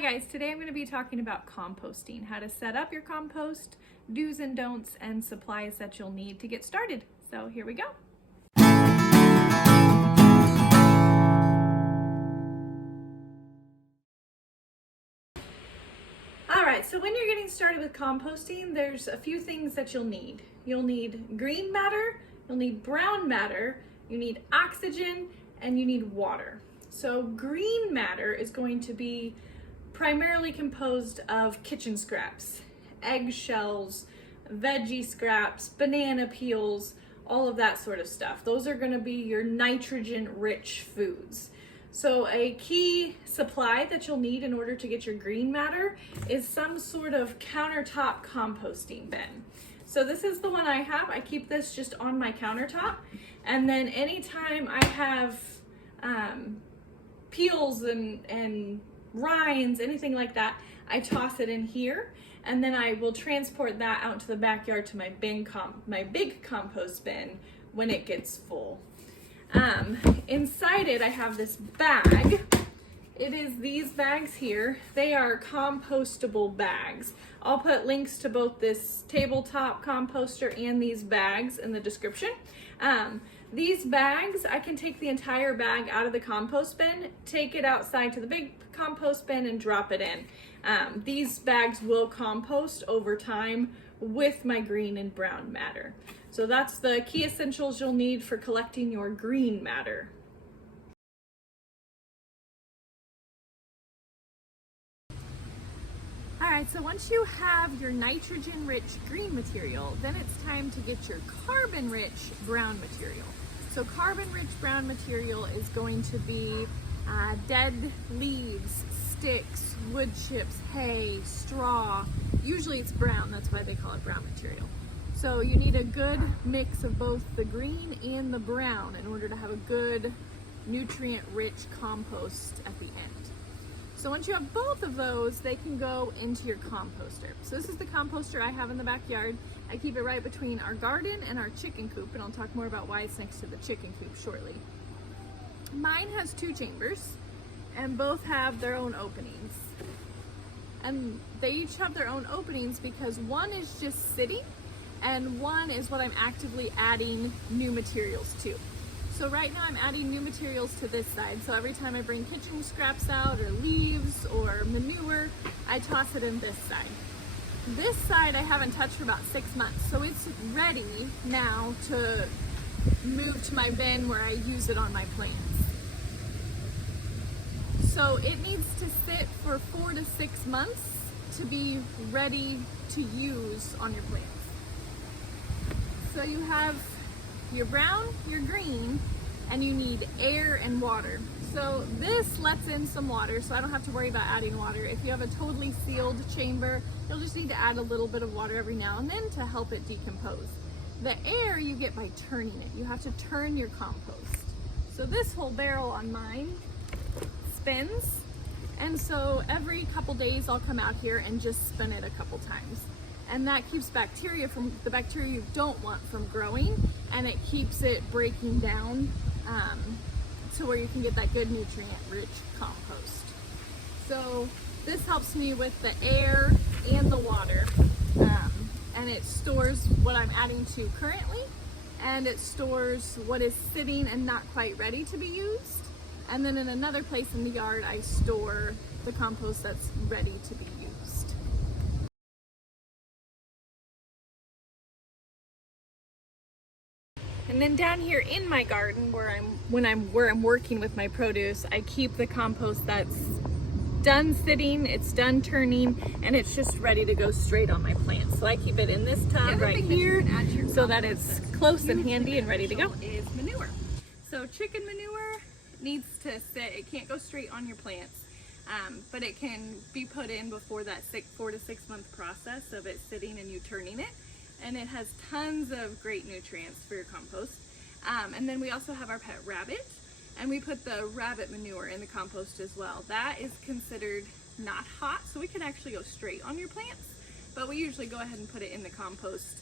Hi guys, today I'm going to be talking about composting, how to set up your compost, do's and don'ts, and supplies that you'll need to get started. So here we go. Alright, so when you're getting started with composting, there's a few things that you'll need. You'll need green matter, you'll need brown matter, you need oxygen, and you need water. So green matter is going to be primarily composed of kitchen scraps, eggshells, veggie scraps, banana peels, all of that sort of stuff. Those are going to be your nitrogen-rich foods. So a key supply that you'll need in order to get your green matter is some sort of countertop composting bin. So this is the one I have. I keep this just on my countertop, and then anytime I have peels and rinds, anything like that, I toss it in here, and then I will transport that out to the backyard to my big compost bin when it gets full. Inside it I have this bag. It is these bags here. They are compostable bags. I'll put links to both this tabletop composter and these bags in the description. These bags, I can take the entire bag out of the compost bin, take it outside to the big compost bin and drop it in. These bags will compost over time with my green and brown matter. So that's the key essentials you'll need for collecting your green matter. Alright, so once you have your nitrogen-rich green material, then it's time to get your carbon-rich brown material. So carbon-rich brown material is going to be dead leaves, sticks, wood chips, hay, straw. Usually it's brown, that's why they call it brown material. So you need a good mix of both the green and the brown in order to have a good nutrient-rich compost at the end. So once you have both of those, they can go into your composter. So this is the composter I have in the backyard. I keep it right between our garden and our chicken coop, and I'll talk more about why it's next to the chicken coop shortly. Mine has 2 chambers, and both have their own openings. And they each have their own openings because one is just sitting, and one is what I'm actively adding new materials to. So right now I'm adding new materials to this side. So every time I bring kitchen scraps out or leaves or manure, I toss it in this side. This side I haven't touched for about 6 months. So it's ready now to move to my bin where I use it on my plants. So it needs to sit for 4 to 6 months to be ready to use on your plants. So you have your brown, your green, and you need air and water. So this lets in some water, so I don't have to worry about adding water. If you have a totally sealed chamber, you'll just need to add a little bit of water every now and then to help it decompose. The air you get by turning it. You have to turn your compost. So this whole barrel on mine spins, and so every couple days I'll come out here and just spin it a couple times. And that keeps bacteria from, the bacteria you don't want from growing, and it keeps it breaking down to where you can get that good nutrient-rich compost. So this helps me with the air and the water, and it stores what I'm adding to currently, and it stores what is sitting and not quite ready to be used. And then in another place in the yard, I store the compost that's ready to be used. And then down here in my garden where I'm working with my produce, I keep the compost that's done sitting, it's done turning, and it's just ready to go straight on my plants. So I keep it in this tub right here so that it's close and handy and ready to go. Is manure. So chicken manure needs to sit, it can't go straight on your plants, but it can be put in before that 4 to 6 month process of it sitting and you turning it. And it has tons of great nutrients for your compost. And then we also have our pet rabbit, and we put the rabbit manure in the compost as well. That is considered not hot, so we can actually go straight on your plants, but we usually go ahead and put it in the compost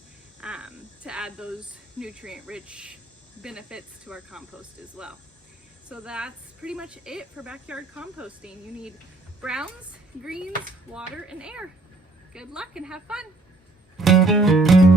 to add those nutrient-rich benefits to our compost as well. So that's pretty much it for backyard composting. You need browns, greens, water, and air. Good luck and have fun.